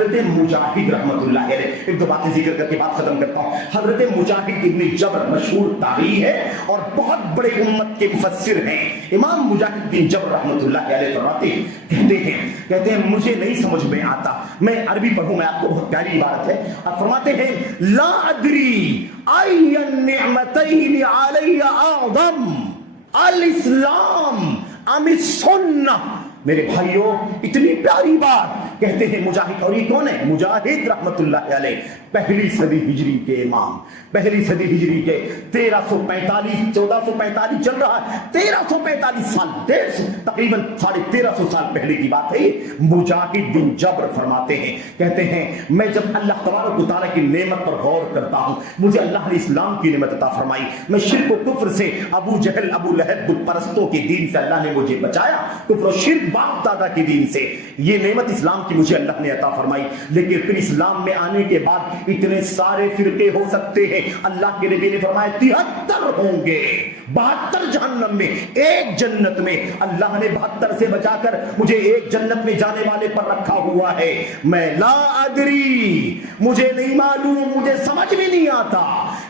حضرت مجاہد رحمۃ اللہ علیہ، ایک دو باتیں ذکر کر کے بات ختم کرتا ہوں۔ حضرت مجاہد ابن جبر مشہور تابعی ہے اور بہت بڑے امت کے مفسر ہیں۔ امام مجاہد بن جبر رحمۃ اللہ علیہ فرماتے ہیں کہتے ہیں مجھے نہیں سمجھ میں آتا، میں عربی پڑھوں، میں آپ کو بہت پیاری عبارت ہے، اور فرماتے ہیں لا ادری ای النعمتین علی اعظم الاسلام ام السنہ۔ میرے بھائیوں اتنی پیاری بات کہتے ہیں مجاہد، اور یہ کون ہے؟ مجاہد رحمت اللہ علیہ، پہلی صدی ہجری کے امام، پہلی صدی ہجری کے 1445 چل رہا ہے، 1345 سال، تقریباً 1350 سال پہلے کی بات ہے یہ۔ مجاہد بن جبر فرماتے ہیں، کہتے ہیں میں جب اللہ تبارک و تعالیٰ کی نعمت پر غور کرتا ہوں، مجھے اللہ نے اسلام کی نعمت عطا فرمائی، میں شرک و کفر سے، ابو جہل ابو لہب بت پرستوں کے دین سے اللہ نے مجھے بچایا، کفر و شرک باپ دادا کے دین سے، یہ نعمت اسلام کی مجھے اللہ نے عطا فرمائی۔ لیکن پھر اسلام میں آنے کے بعد اتنے سارے فرقے ہو سکتے ہیں، اللہ کے نبی نے فرمایا 73 ہوں گے، 72 جہنم میں، ایک جنت میں۔ اللہ نے 72 سے بچا کر مجھے ایک جنت میں جانے والے پر رکھا ہوا ہے۔ میں لا ادری، مجھے نہیں معلوم، مجھے سمجھ بھی نہیں آتا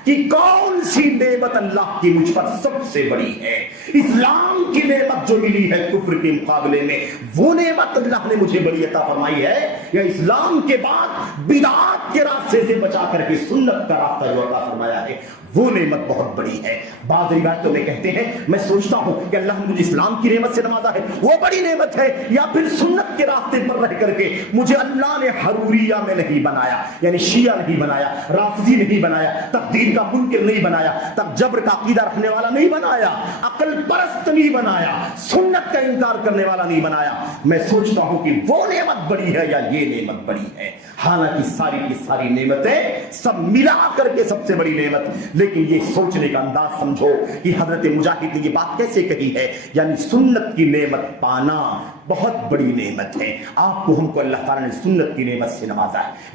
کہ کون سی نعمت اللہ کی مجھ پر سب سے بڑی ہے۔ اسلام کی نعمت جو ملی ہے کفر کے مقابلے میں، وہ نعمت اللہ نے مجھے بڑی عطا فرمائی ہے، یا اسلام کے بعد بدعات کے راستے سے بچا کر کے سنت کا راستہ جو عطا فرمایا ہے، وہ نعمت بہت بڑی ہے۔ بعض روایتوں میں کہتے ہیں میں سوچتا ہوں کہ اللہ نے مجھے اسلام کی نعمت سے نوازا ہے، وہ بڑی نعمت ہے، یا پھر سنت کے راستے پر رہ کر کے مجھے اللہ نے حروریہ میں نہیں بنایا، یعنی شیعہ نہیں بنایا، رافضی نہیں بنایا، تقدیر کا منکر نہیں بنایا، تب جبر کا عقیدہ رکھنے والا نہیں بنایا، عقل پرست نہیں بنایا، سنت کا انکار کرنے والا نہیں بنایا۔ میں سوچتا ہوں کہ وہ نعمت بڑی ہے یا یہ نعمت بڑی ہے، حالانکہ ساری کی ساری نعمتیں سب ملا کر کے سب سے بڑی نعمت۔ لیکن یہ سوچنے کا انداز سمجھو کہ حضرت مجاہد نے یہ بات کیسے کہی ہے، یعنی سنت کی نعمت پانا بہت بڑی نعمت ہے۔ آپ کو ہم کو اللہ تعالیٰ نے سنت کی نعمت سے نوازا ہے۔